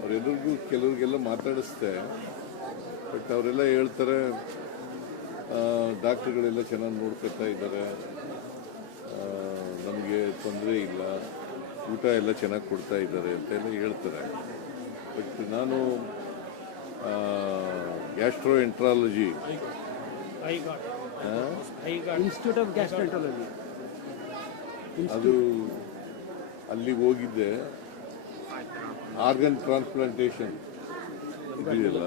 ಅವರೆಲ್ಲರಿಗೂ ಕೆಲವ್ರಿಗೆಲ್ಲ ಮಾತಾಡಿಸ್ದೆ. ಬಟ್ ಅವರೆಲ್ಲ ಹೇಳ್ತಾರೆ ಡಾಕ್ಟ್ರುಗಳೆಲ್ಲ ಚೆನ್ನಾಗಿ ನೋಡ್ಕೊತಾ ಇದ್ದಾರೆ, ನಮಗೆ ತೊಂದರೆ ಇಲ್ಲ, ಊಟ ಎಲ್ಲ ಚೆನ್ನಾಗಿ ಕೊಡ್ತಾ ಇದ್ದಾರೆ ಅಂತೆಲ್ಲ ಹೇಳ್ತಾರೆ. ಬಟ್ ನಾನು gastro enterology institute of gastroenterology ಅದು ಅಲ್ಲಿಗೆ ಹೋಗಿದ್ದೆ. ಆರ್ಗನ್ ಟ್ರಾನ್ಸ್ಪ್ಲಾಂಟೇಷನ್ ಇದೆಯಲ್ಲ,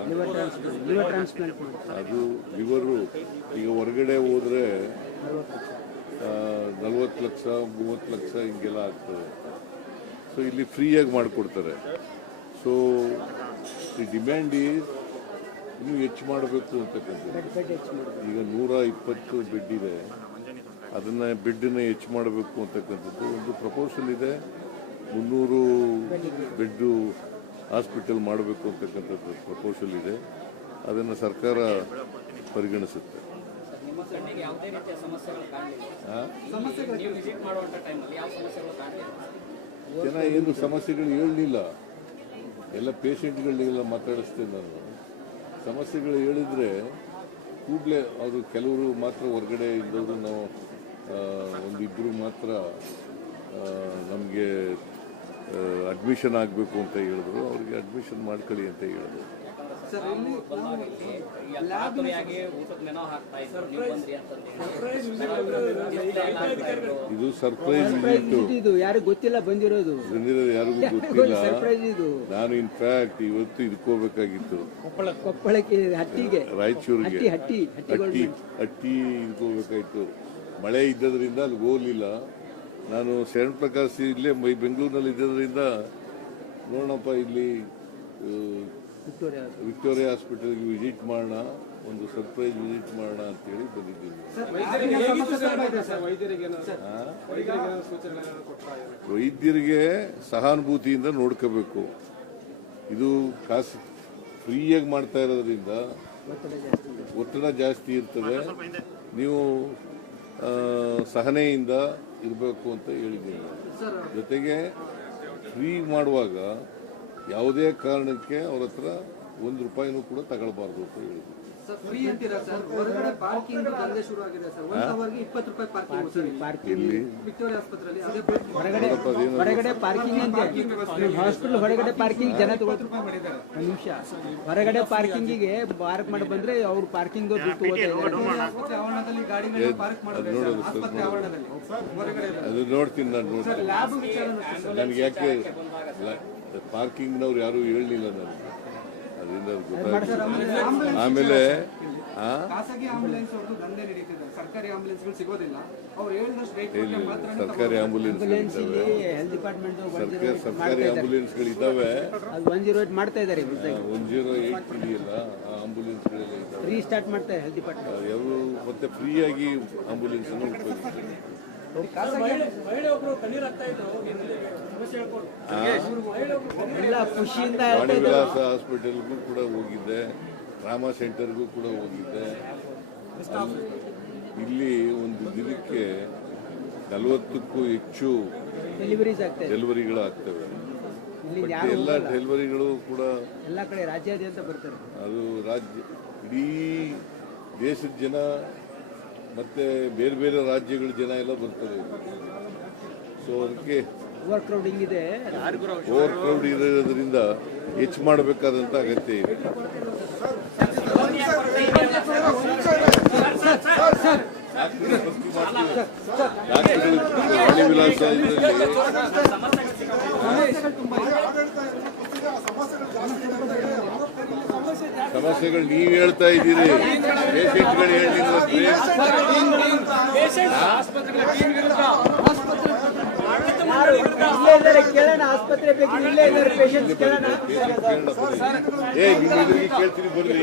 ಲಿವರ್ ಟ್ರಾನ್ಸ್ಪ್ಲಾಂಟ್ ಅದು ಲಿವರು ಈಗ ಹೊರಗಡೆ ಹೋದರೆ 40 ಲಕ್ಷ 30 ಲಕ್ಷ ಹಿಂಗೆಲ್ಲ ಆಗ್ತದೆ. ಸೊ ಇಲ್ಲಿ ಫ್ರೀಯಾಗಿ ಮಾಡಿಕೊಡ್ತಾರೆ. ಸೊ ದಿ ಡಿಮ್ಯಾಂಡ್ ಈಸ್ ಇನ್ನೂ ಹೆಚ್ಚು ಮಾಡಬೇಕು ಅಂತಕ್ಕಂಥದ್ದು. ಈಗ 120 ಬೆಡ್ ಇದೆ, ಅದನ್ನು ಬೆಡ್ಡನ್ನು ಹೆಚ್ಚು ಮಾಡಬೇಕು ಅಂತಕ್ಕಂಥದ್ದು ಒಂದು ಪ್ರಪೋಸಲ್ ಇದೆ. 300 ಬೆಡ್ಡು ಹಾಸ್ಪಿಟಲ್ ಮಾಡಬೇಕು ಅಂತಕ್ಕಂಥದ್ದು ಪ್ರಪೋಸಲ್ ಇದೆ. ಅದನ್ನು ಸರ್ಕಾರ ಪರಿಗಣಿಸುತ್ತೆ. ಜನ ಏನು ಸಮಸ್ಯೆಗಳು ಹೇಳಲಿಲ್ಲ, ಎಲ್ಲ ಪೇಷಂಟ್ಗಳಿಗೆಲ್ಲ ಮಾತಾಡಿಸ್ತೇನೆ ನಾನು. ಸಮಸ್ಯೆಗಳು ಹೇಳಿದ್ರೆ ಕೂಡಲೇ ಅವರು ಕೆಲವರು ಮಾತ್ರ ಹೊರಗಡೆ ಇದ್ದವರು, ನಾವು ಒಂದಿಬ್ಬರು ಮಾತ್ರ ನಮಗೆ ಅಡ್ಮಿಷನ್ ಆಗಬೇಕು ಅಂತ ಹೇಳಿದ್ರು. ಅವ್ರಿಗೆ ಅಡ್ಮಿಷನ್ ಮಾಡ್ಕೊಳ್ಳಿ ಅಂತ ಹೇಳಿದ್ರು. ಇದು ಸರ್ಪ್ರೈಸ್ ಇದು ಯಾರಿಗೂ ಗೊತ್ತಿಲ್ಲ, ಬಂದಿರೋದು ಯಾರಿಗೂ ಗೊತ್ತಿಲ್ಲ. ನಾನು ಇನ್ಫ್ಯಾಕ್ಟ್ ಇವತ್ತು ಇದಕ್ಕೋಗ್ಬೇಕಾಗಿತ್ತು, ಕೊಪ್ಪಳಕ್ಕೆ, ಹಟ್ಟಿಗೆ, ರಾಯಚೂರಿಗೆ ಹಟ್ಟಿ ಇದಕ್ಕೋಗ್ಬೇಕಾಗಿತ್ತು. ಮಳೆ ಇದ್ದದ್ರಿಂದ ಅಲ್ಲಿ ಹೋಗ್ಲಿಲ್ಲ. ನಾನು ಶರಣ್ ಪ್ರಕಾಶ್ ಇಲ್ಲೇ ಬೆಂಗಳೂರಿನಲ್ಲಿ ಇದ್ದದ್ರಿಂದ ನೋಡೋಣಪ್ಪ ಇಲ್ಲಿ ವಿಕ್ಟೋರಿಯಾ ಹಾಸ್ಪಿಟಲ್ಗೆ ವಿಸಿಟ್ ಮಾಡೋಣ, ಒಂದು ಸರ್ಪ್ರೈಸ್ ವಿಸಿಟ್ ಮಾಡೋಣ ಅಂತೇಳಿ ಬಂದಿದ್ದೀನಿ. ವೈದ್ಯರಿಗೆ ಸಹಾನುಭೂತಿಯಿಂದ ನೋಡ್ಕೋಬೇಕು. ಇದು ಕಾಸು ಫ್ರೀಯಾಗಿ ಮಾಡ್ತಾ ಇರೋದ್ರಿಂದ ಒತ್ತಡ ಜಾಸ್ತಿ ಇರ್ತದೆ. ನೀವು ಸಹನೆಯಿಂದ ಇರಬೇಕು ಅಂತ ಹೇಳಿದ್ದೀನಿ. ಜೊತೆಗೆ ಫ್ರೀ ಮಾಡುವಾಗ ಯಾವುದೇ ಕಾರಣಕ್ಕೆ ಅವ್ರ ಹತ್ರ ₹1 ಕೂಡ ತಗೊಳ್ಬಾರ್ದು ಅಂತ ಹೇಳಿದ್ದೀನಿ. ಹೊರಗಡೆ ಪಾರ್ಕಿಂಗ್ ಅಂತ ಹಾಸ್ಪಿಟಲ್ ಹೊರಗಡೆ ಪಾರ್ಕಿಂಗ್ ಜನ ತಗೊಳ್ತಾರೆ. ಒಂದು ನಿಮಿಷ, ಹೊರಗಡೆ ಪಾರ್ಕಿಂಗಿಗೆ ಪಾರ್ಕ್ ಮಾಡಿ ಬಂದ್ರೆ ಅವ್ರು ಪಾರ್ಕಿಂಗ್ ದುಡ್ಡು ಅದು ನೋಡ್ತೀನಿ. ನನಗೆ ಯಾಕೆ ಪಾರ್ಕಿಂಗ್ನವ್ರು ಯಾರು ಹೇಳಲಿಲ್ಲ ನನಗೆ, ಅದರಿಂದ ಗೊತ್ತಾಗ್ತದೆ. ಆಮೇಲೆ ಖಾಸಗಿ ಆಂಬುಲೆನ್ಸ್ ಅವ್ರದ್ದು ದಂಧೆ ನಡೀತಿದೆ, ಸರ್ಕಾರಿ ಆಂಬುಲೆನ್ಸ್ಗಳು ಸಿಗೋದಿಲ್ಲ. ಅವ್ರು ಸರ್ಕಾರಿ ಆಂಬುಲೆನ್ಸ್ ಸರ್ಕಾರಿ ಆಂಬುಲೆನ್ಸ್ಗಳಿದ್ದಾವೆ. 108 ಮಾಡ್ತಾ ಇದ್ದಾರೆ, 108 ಇದೆಯಲ್ಲ, ಆ ಆಂಬುಲೆನ್ಸ್ಗಳೆಲ್ಲ ಇದ್ದಾವೆ. ರೀಸ್ಟಾರ್ಟ್ ಮಾಡ್ತಾರೆ ಹೆಲ್ತ್ ಡಿಪಾರ್ಟ್ಮೆಂಟ್. ಯಾರು ಮತ್ತೆ ಫ್ರೀಯಾಗಿ ಆಂಬುಲೆನ್ಸ್ ಅನ್ನು ಉಪಯೋಗಿಸ್ತಾರೆ. ವಾಣಿ ವಿಲಾಸ ಹಾಸ್ಪಿಟಲ್ಗೂ ಕೂಡ ಹೋಗಿದ್ದೆ, ರಾಮ ಸೆಂಟರ್ಗೂ ಕೂಡ ಹೋಗಿದ್ದೆ. ಇಲ್ಲಿ ಒಂದು ದಿನಕ್ಕೆ 40ಕ್ಕೂ ಹೆಚ್ಚು ಡೆಲಿವರಿಗಳು ಆಗ್ತವೆ. ಎಲ್ಲ ಡೆಲಿವರಿಗಳು ಕೂಡ ಎಲ್ಲ ಕಡೆ ರಾಜ್ಯಾದ್ಯಂತ ಬರ್ತಾರೆ. ಅದು ಇಡೀ ದೇಶದ ಜನ ಮತ್ತೆ ಬೇರೆ ಬೇರೆ ರಾಜ್ಯಗಳ ಜನ ಎಲ್ಲ ಬರ್ತಾರೆ. ಸೊ ಅದಕ್ಕೆ ಓವರ್ ಕ್ರೌಡಿಂಗ್ ಇದೆ, ಓವರ್ ಕ್ರೌಡ್ ಇರೋದ್ರಿಂದ ಹೆಚ್ಚು ಮಾಡಬೇಕಾದಂತ ಅಗತ್ಯ ಇದೆ. ವಾಣಿ ವಿಲಾಸ ಸಮಸ್ಯೆಗಳು ನೀವು ಹೇಳ್ತಾ ಇದ್ದೀರಿ, ಪೇಷಂಟ್ಗಳು ಹೇಳಿಲ್ಲ. ಕೇಳೋಣ, ಆಸ್ಪತ್ರೆ ಬೇಕು, ಇಲ್ಲೇ ಇದ್ದಾರೆ ಪೇಷಂಟ್ಸ್, ಕೇಳೋಣ. ಕೇಳ್ತೀನಿ ಬರ್ರಿ.